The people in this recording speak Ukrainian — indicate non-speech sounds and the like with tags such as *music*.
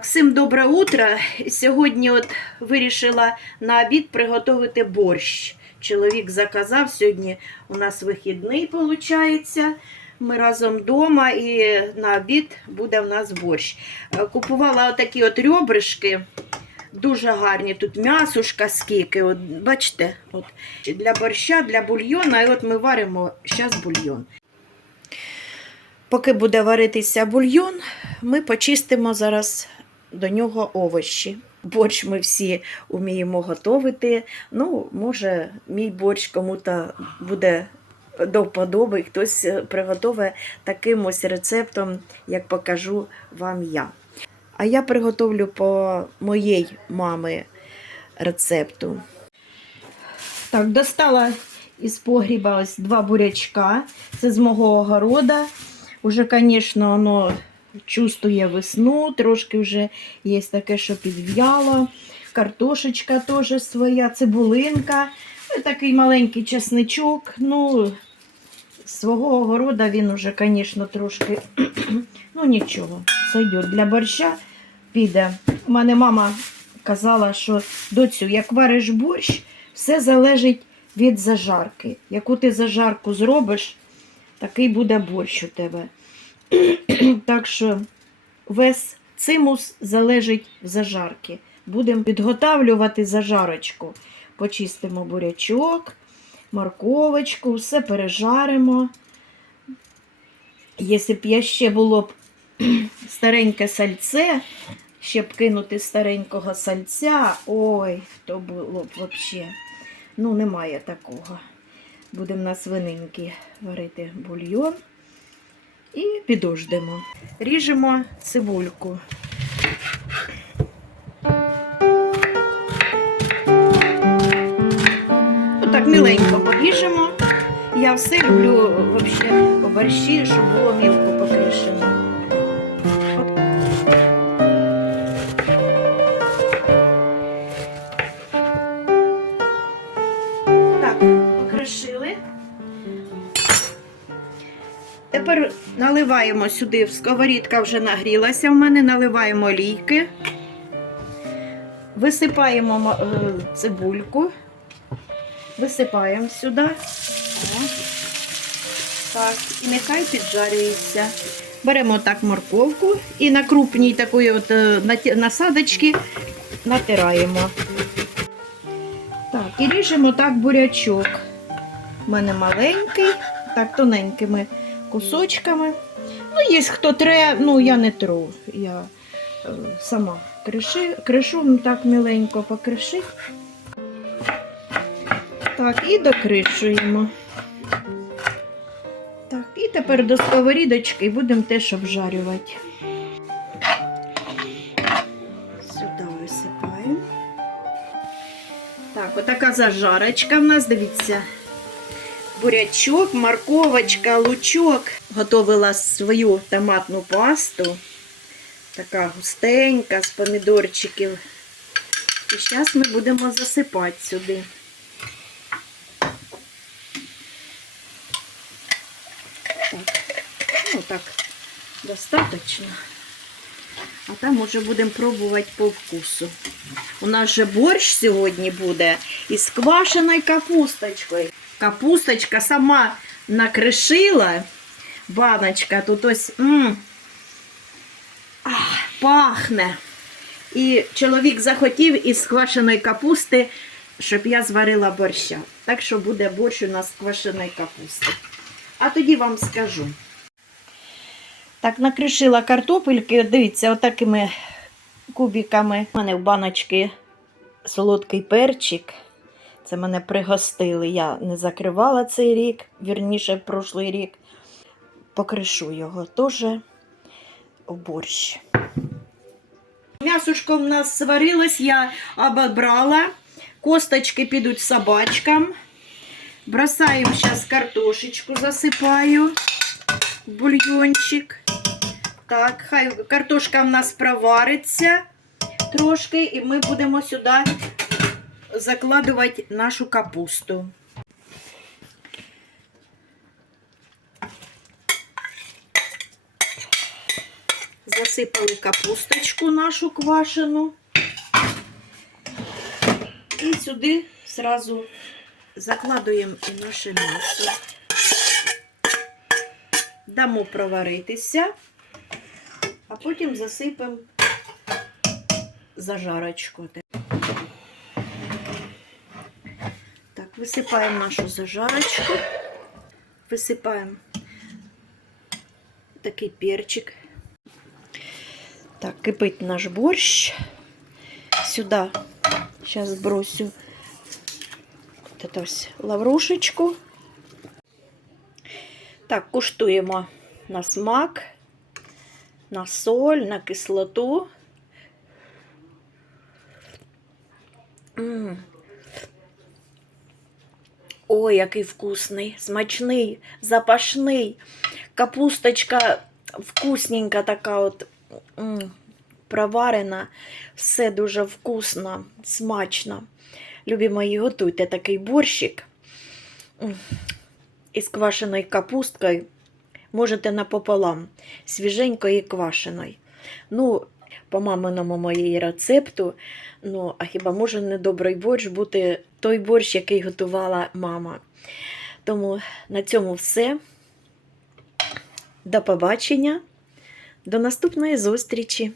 Так, всім добре утро. Сьогодні от вирішила на обід приготувати борщ. Чоловік заказав, сьогодні у нас вихідний виходить. Ми разом вдома і на обід буде в нас борщ. Е, Купувала отакі от ребришки. Дуже гарні. Тут м'ясушка скільки. От, бачите, от, для борща, для бульйона. І от ми варимо зараз бульйон. Поки буде варитися бульйон, ми почистимо зараз до нього овочі. Борщ ми всі вміємо готувати. Ну, може, мій борщ кому-то буде до вподоби, хтось е, приготує таким ось рецептом, як покажу вам я. А я приготовлю по моєї мами рецепту. Так, достала із погріба ось два бурячка. Це з мого огорода. Уже, звісно, воно чувствує весну, трошки вже є таке, що підв'яло. Картошечка теж своя, цибулинка, ну, такий маленький чесничок. Ну, свого огорода він уже, звісно, трошки, *clears throat* ну нічого, сойде. Для борща піде. У мене мама казала, що доцю, як вариш борщ, все залежить від зажарки. Яку ти зажарку зробиш, такий буде борщ у тебе. *clears throat* так що весь цимус залежить в зажарки. Будемо підготавлювати зажарочку. Почистимо бурячок, морковочку, все пережаримо. Якщо б я ще було б *clears throat* стареньке сальце, ще б кинути старенького сальця, ой, то було б взагалі. Ну, немає такого. Будемо на свининки варити бульйон підождемо. Ріжемо цибульку. Отак міленько поріжемо. Я все люблю вообще у борщі, щоб було мілко покришено. Так, покришили. Тепер наливаємо сюди, сковорідка вже нагрілася в мене, наливаємо олійки, висипаємо е, цибульку, висипаємо сюди. Так, і нехай піджарюється. Беремо так морковку і на крупній такої от е, насадочки натираємо. Так, і ріжемо так бурячок. У мене маленький, так тоненькими кусочками. Ну, є хто тре, ну я не тру. Я е, сама криши, кришу ну, так міленько покриши. Так, і докришуємо. Так, і тепер до сковорідочки будемо теж обжарювати. Сюди висипаємо. Так, отака зажарочка в нас, дивіться бурячок, морковочка, лучок. Готовила свою томатну пасту. Така густенька з помідорчиків. І зараз ми будемо засипати сюди. Так, ну так, достатньо. А там уже будемо пробувати по вкусу. У нас же борщ сьогодні буде із квашеною капусточкою. Капусточка сама накришила. Баночка тут ось м ах, пахне. І чоловік захотів із квашеної капусти, щоб я зварила борща. Так що буде борщ у нас квашеної капусти. А тоді вам скажу. Так, накришила картопельки, дивіться, отакими кубиками. У мене в баночки солодкий перчик. Це мене пригостили. Я не закривала цей рік, вірніше, прошлий рік. Покришу його теж в борщ. М'ясушко в нас сварилось, я обобрала. Косточки підуть собачкам. Бросаємо зараз картошечку, засипаю в бульйончик. Так, хай картошка в нас провариться трошки, і ми будемо сюди закладувати нашу капусту. засипали капусточку нашу квашену. І сюди зразу закладуємо і наше м'ясо. Дамо проваритися, а потім засипемо зажарочку. висипаємо нашу зажарочку, висипаємо такий перчик. Так, кипить наш борщ. Сюди зараз збросю от это ось лаврушечку. Так, куштуємо на смак, на соль, на кислоту. М. Ой, який вкусний, смачний, запашний. Капусточка вкусненька така от м, проварена. Все дуже вкусно, смачно. Любі мої, готуйте такий борщик м, із квашеною капусткою. Можете напополам, свіженькою і квашеною. Ну, по маминому моєї рецепту, ну, а хіба може недобрий борщ бути той борщ, який готувала мама. Тому на цьому все. До побачення, до наступної зустрічі!